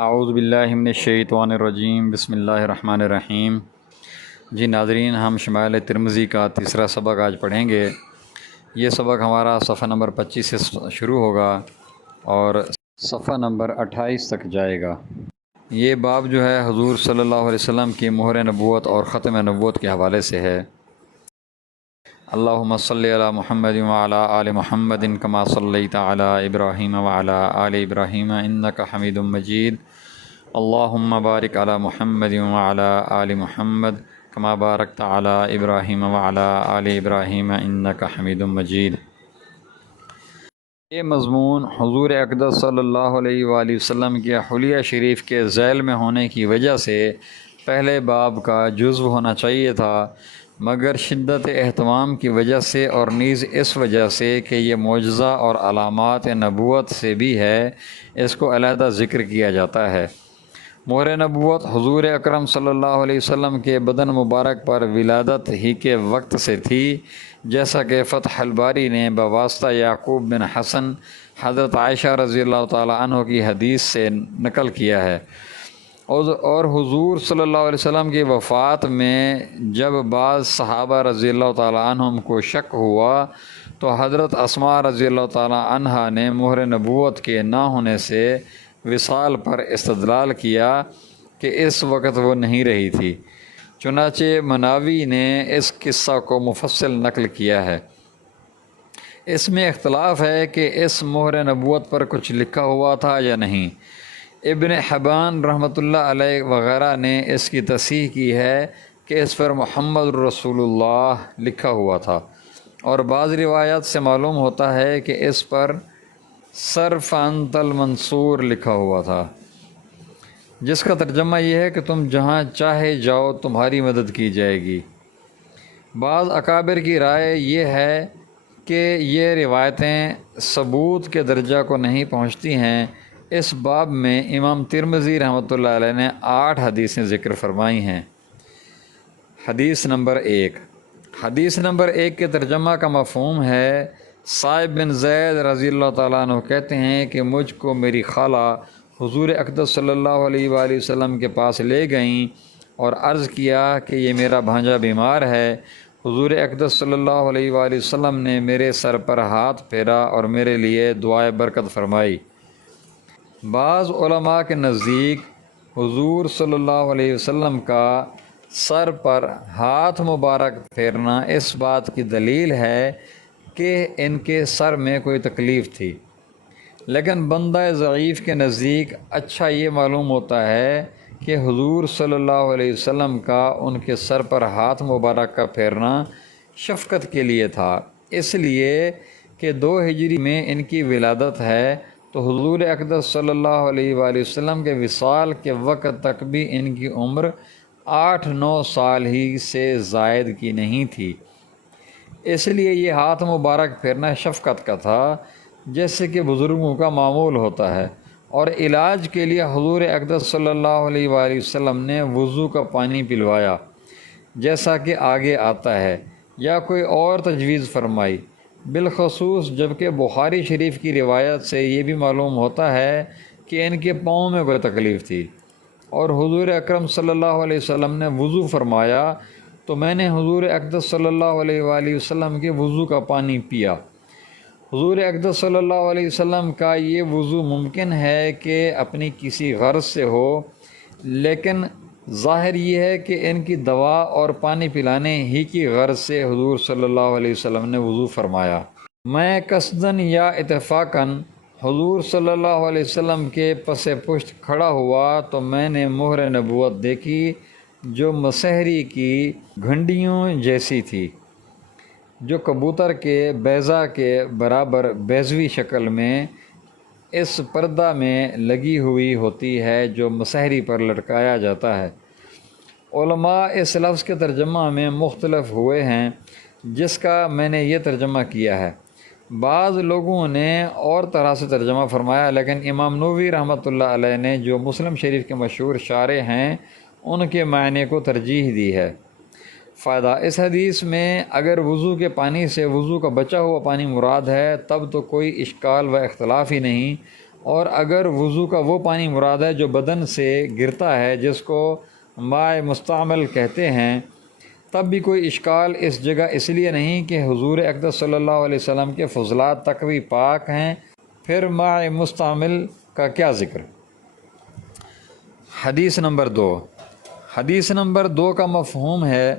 اعوذ باللہ من الشیطان الرجیم، بسم اللہ الرحمن الرحیم۔ جی ناظرین، ہم شمائل ترمذی کا تیسرا سبق آج پڑھیں گے۔ یہ سبق ہمارا صفحہ نمبر 25 سے شروع ہوگا اور صفحہ نمبر 28 تک جائے گا۔ یہ باب جو ہے حضور صلی اللہ علیہ وسلم کی مہر نبوت اور ختم نبوت کے حوالے سے ہے۔ اللہم صلی علی محمد وعلی آل محمد کما صلیت علی ابراہیم وعلی آل ابراہیم انک حمید مجید۔ اللہم بارک علی محمد وعلی آل محمد کما بارکت علی ابراہیم وعلی آل ابراہیم انک حمید مجید۔ یہ مضمون حضور اقدس صلی اللہ علیہ وآلہ وسلم کے حلیہ شریف کے ذیل میں ہونے کی وجہ سے پہلے باب کا جزو ہونا چاہیے تھا، مگر شدت اہتمام کی وجہ سے اور نیز اس وجہ سے کہ یہ معجزہ اور علامات نبوت سے بھی ہے، اس کو علیحدہ ذکر کیا جاتا ہے۔ مہر نبوت حضور اکرم صلی اللہ علیہ وسلم کے بدن مبارک پر ولادت ہی کے وقت سے تھی، جیسا کہ فتح الباری نے بواسطہ یعقوب بن حسن حضرت عائشہ رضی اللہ تعالی عنہ کی حدیث سے نقل کیا ہے۔ اور حضور صلی اللہ علیہ وسلم کی وفات میں جب بعض صحابہ رضی اللہ تعالیٰ عنہم کو شک ہوا تو حضرت اسماء رضی اللہ تعالیٰ عنہا نے مہر نبوت کے نہ ہونے سے وصال پر استدلال کیا کہ اس وقت وہ نہیں رہی تھی۔ چنانچہ مناوی نے اس قصہ کو مفصل نقل کیا ہے۔ اس میں اختلاف ہے کہ اس مہر نبوت پر کچھ لکھا ہوا تھا یا نہیں۔ ابن حبان رحمۃ اللہ علیہ وغیرہ نے اس کی تصحیح کی ہے کہ اس پر محمد رسول اللہ لکھا ہوا تھا، اور بعض روایات سے معلوم ہوتا ہے کہ اس پر صرف انت المنصور لکھا ہوا تھا، جس کا ترجمہ یہ ہے کہ تم جہاں چاہے جاؤ تمہاری مدد کی جائے گی۔ بعض اکابر کی رائے یہ ہے کہ یہ روایتیں ثبوت کے درجہ کو نہیں پہنچتی ہیں۔ اس باب میں امام ترمذی رحمۃ اللہ علیہ نے 8 حدیثیں ذکر فرمائی ہیں۔ حدیث نمبر 1۔ حدیث نمبر 1 کے ترجمہ کا مفہوم ہے، صائب بن زید رضی اللہ تعالیٰ عنہ کہتے ہیں کہ مجھ کو میری خالہ حضور اقدس صلی اللہ علیہ وآلہ وسلم کے پاس لے گئیں اور عرض کیا کہ یہ میرا بھانجا بیمار ہے۔ حضور اقدس صلی اللہ علیہ وآلہ وسلم نے میرے سر پر ہاتھ پھیرا اور میرے لیے دعائے برکت فرمائی۔ بعض علماء کے نزدیک حضور صلی اللہ علیہ وسلم کا سر پر ہاتھ مبارک پھیرنا اس بات کی دلیل ہے کہ ان کے سر میں کوئی تکلیف تھی، لیکن بندہ ضعیف کے نزدیک اچھا یہ معلوم ہوتا ہے کہ حضور صلی اللہ علیہ وسلم کا ان کے سر پر ہاتھ مبارک کا پھیرنا شفقت کے لیے تھا، اس لیے کہ 2 ہجری میں ان کی ولادت ہے، تو حضور اقدس صلی اللہ علیہ وآلہ وسلم کے وصال کے وقت تک بھی ان کی عمر 8-9 سال ہی سے زائد کی نہیں تھی، اس لیے یہ ہاتھ مبارک پھیرنا شفقت کا تھا، جیسے کہ بزرگوں کا معمول ہوتا ہے۔ اور علاج کے لیے حضور اقدس صلی اللہ علیہ وآلہ وسلم نے وضو کا پانی پلوایا، جیسا کہ آگے آتا ہے، یا کوئی اور تجویز فرمائی، بالخصوص جبکہ بخاری شریف کی روایت سے یہ بھی معلوم ہوتا ہے کہ ان کے پاؤں میں کوئی تکلیف تھی، اور حضور اکرم صلی اللہ علیہ وسلم نے وضو فرمایا تو میں نے حضور اقدس صلی اللہ علیہ وآلہ وسلم کے وضو کا پانی پیا۔ حضور اقدس صلی اللہ علیہ وسلم کا یہ وضو ممکن ہے کہ اپنی کسی غرض سے ہو، لیکن ظاہر یہ ہے کہ ان کی دوا اور پانی پلانے ہی کی غرض سے حضور صلی اللہ علیہ وسلم نے وضو فرمایا۔ میں قصداً یا اتفاقاً حضور صلی اللہ علیہ وسلم کے پس پشت کھڑا ہوا تو میں نے مہر نبوت دیکھی جو مسحری کی گھنٹیوں جیسی تھی، جو کبوتر کے بیضہ کے برابر بیضوی شکل میں اس پردہ میں لگی ہوئی ہوتی ہے جو مسحری پر لٹکایا جاتا ہے۔ علماء اس لفظ کے ترجمہ میں مختلف ہوئے ہیں، جس کا میں نے یہ ترجمہ کیا ہے۔ بعض لوگوں نے اور طرح سے ترجمہ فرمایا، لیکن امام نووی رحمۃ اللہ علیہ نے جو مسلم شریف کے مشہور شارح ہیں ان کے معنی کو ترجیح دی ہے۔ فائدہ: اس حدیث میں اگر وضو کے پانی سے وضو کا بچا ہوا پانی مراد ہے تب تو کوئی اشکال و اختلاف ہی نہیں، اور اگر وضو کا وہ پانی مراد ہے جو بدن سے گرتا ہے جس کو ماء مستعمل کہتے ہیں، تب بھی کوئی اشکال اس جگہ اس لیے نہیں کہ حضور اقدس صلی اللہ علیہ وسلم کے فضلات تک بھی پاک ہیں، پھر ماء مستعمل کا کیا ذکر۔ حدیث نمبر 2۔ حدیث نمبر 2 کا مفہوم ہے،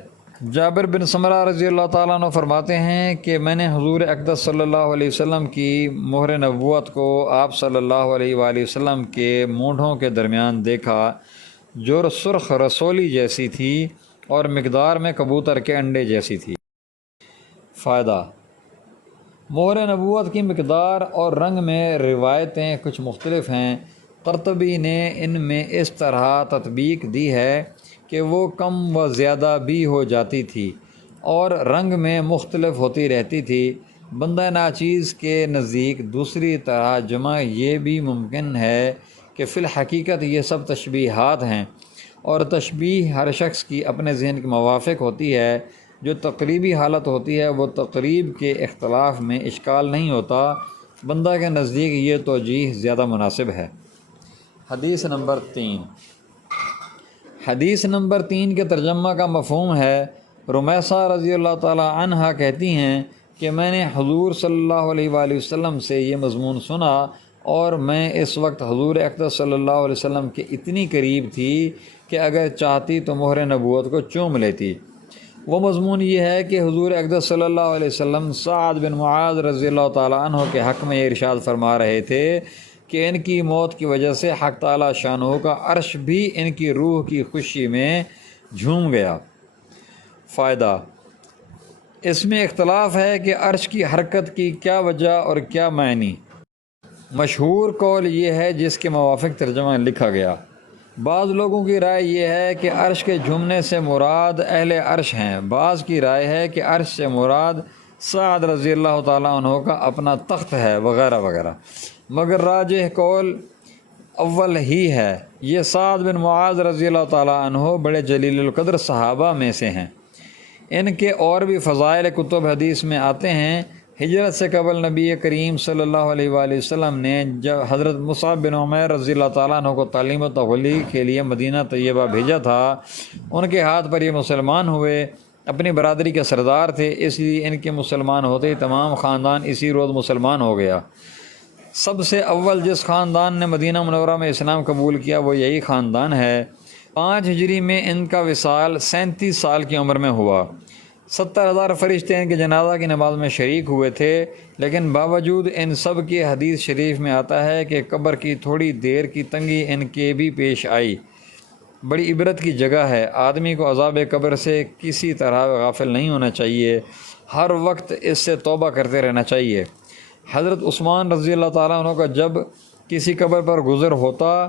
جابر بن سمرہ رضی اللہ تعالیٰ عنہ فرماتے ہیں کہ میں نے حضور اقدس صلی اللہ علیہ وسلم کی مہر نبوت کو آپ صلی اللہ علیہ وآلہ وسلم کے مونڈھوں کے درمیان دیکھا جو سرخ رسولی جیسی تھی اور مقدار میں کبوتر کے انڈے جیسی تھی۔ فائدہ: مہر نبوت کی مقدار اور رنگ میں روایتیں کچھ مختلف ہیں۔ قرطبی نے ان میں اس طرح تطبیق دی ہے کہ وہ کم و زیادہ بھی ہو جاتی تھی اور رنگ میں مختلف ہوتی رہتی تھی۔ بندہ ناچیز کے نزدیک دوسری طرح جمع یہ بھی ممکن ہے کہ فی الحقیقت یہ سب تشبیہات ہیں، اور تشبیہ ہر شخص کی اپنے ذہن کے موافق ہوتی ہے۔ جو تقریبی حالت ہوتی ہے وہ تقریب کے اختلاف میں اشکال نہیں ہوتا۔ بندہ کے نزدیک یہ توجیہ زیادہ مناسب ہے۔ حدیث نمبر 3۔ حدیث نمبر 3 کے ترجمہ کا مفہوم ہے، رمیثہ رضی اللہ تعالی عنہا کہتی ہیں کہ میں نے حضور صلی اللہ علیہ وآلہ وسلم سے یہ مضمون سنا، اور میں اس وقت حضور اقدس صلی اللہ علیہ وسلم کے اتنی قریب تھی کہ اگر چاہتی تو مہر نبوت کو چوم لیتی۔ وہ مضمون یہ ہے کہ حضور اقدس صلی اللہ علیہ وسلم سعد بن معاذ رضی اللہ تعالیٰ عنہ کے حق میں یہ ارشاد فرما رہے تھے کہ ان کی موت کی وجہ سے حق تعالیٰ شانہ کا عرش بھی ان کی روح کی خوشی میں جھوم گیا۔ فائدہ: اس میں اختلاف ہے کہ عرش کی حرکت کی کیا وجہ اور کیا معنی۔ مشہور قول یہ ہے جس کے موافق ترجمہ لکھا گیا۔ بعض لوگوں کی رائے یہ ہے کہ عرش کے جھومنے سے مراد اہل عرش ہیں، بعض کی رائے ہے کہ عرش سے مراد سعد رضی اللہ تعالیٰ عنہ کا اپنا تخت ہے، وغیرہ وغیرہ، مگر راجح قول اول ہی ہے۔ یہ سعد بن معاذ رضی اللہ تعالیٰ عنہ بڑے جلیل القدر صحابہ میں سے ہیں۔ ان کے اور بھی فضائل کتب حدیث میں آتے ہیں۔ ہجرت سے قبل نبی کریم صلی اللہ علیہ وآلہ وسلم نے جب حضرت مصعب بن عمیر رضی اللہ تعالیٰ عنہ کو تعلیم و تبلیغ کے لیے مدینہ طیبہ بھیجا تھا، ان کے ہاتھ پر یہ مسلمان ہوئے، اپنی برادری کے سردار تھے، اس لیے ان کے مسلمان ہوتے ہی تمام خاندان اسی روز مسلمان ہو گیا۔ سب سے اول جس خاندان نے مدینہ منورہ میں اسلام قبول کیا وہ یہی خاندان ہے۔ 5 ہجری میں ان کا وصال 37 سال کی عمر میں ہوا۔ 70,000 فرشتے ان کے جنازہ کی نماز میں شریک ہوئے تھے، لیکن باوجود ان سب کی حدیث شریف میں آتا ہے کہ قبر کی تھوڑی دیر کی تنگی ان کے بھی پیش آئی۔ بڑی عبرت کی جگہ ہے۔ آدمی کو عذاب قبر سے کسی طرح غافل نہیں ہونا چاہیے، ہر وقت اس سے توبہ کرتے رہنا چاہیے۔ حضرت عثمان رضی اللہ تعالیٰ عنہ کا جب کسی قبر پر گزر ہوتا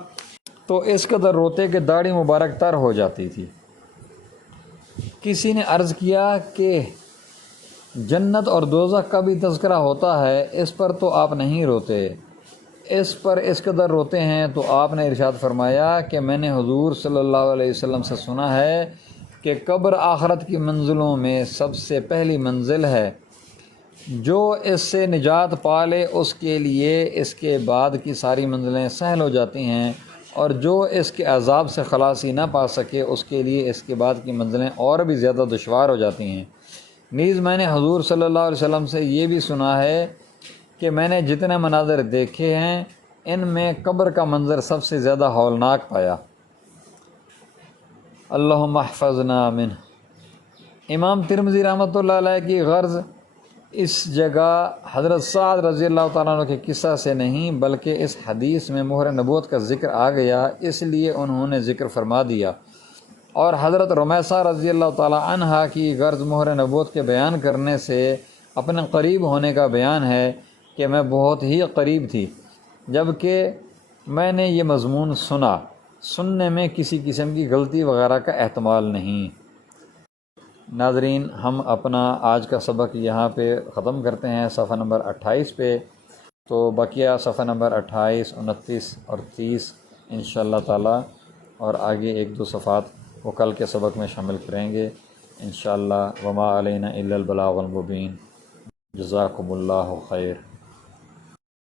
تو اس قدر روتے کہ داڑھی مبارک تر ہو جاتی تھی۔ کسی نے عرض کیا کہ جنت اور دوزخ کا بھی تذکرہ ہوتا ہے، اس پر تو آپ نہیں روتے، اس پر اس قدر روتے ہیں؟ تو آپ نے ارشاد فرمایا کہ میں نے حضور صلی اللہ علیہ وسلم سے سنا ہے کہ قبر آخرت کی منزلوں میں سب سے پہلی منزل ہے، جو اس سے نجات پا لے اس کے لیے اس کے بعد کی ساری منزلیں سہل ہو جاتی ہیں، اور جو اس کے عذاب سے خلاصی نہ پا سکے اس کے لیے اس کے بعد کی منزلیں اور بھی زیادہ دشوار ہو جاتی ہیں۔ نیز میں نے حضور صلی اللہ علیہ وسلم سے یہ بھی سنا ہے کہ میں نے جتنے مناظر دیکھے ہیں ان میں قبر کا منظر سب سے زیادہ ہولناک پایا۔ اللہم احفظنا منہ۔ امام ترمذی رحمۃ اللہ علیہ کی غرض اس جگہ حضرت سعد رضی اللہ تعالیٰ عنہ کے قصہ سے نہیں بلکہ اس حدیث میں مہر نبوت کا ذکر آ گیا، اس لیے انہوں نے ذکر فرما دیا، اور حضرت رمیثہ رضی اللہ تعالیٰ عنہا کی غرض مہر نبوت کے بیان کرنے سے اپنے قریب ہونے کا بیان ہے کہ میں بہت ہی قریب تھی جبکہ میں نے یہ مضمون سنا۔ سننے میں کسی قسم کی غلطی وغیرہ کا احتمال نہیں۔ ناظرین، ہم اپنا آج کا سبق یہاں پہ ختم کرتے ہیں صفحہ نمبر 28 پہ، تو بقیہ صفحہ نمبر 28، 29 اور 30 انشاءاللہ تعالی، اور آگے 1-2 صفحات وہ کل کے سبق میں شامل کریں گے انشاءاللہ۔ وما علینا الا البلاغ المبین۔ جزاکم اللہ خیر۔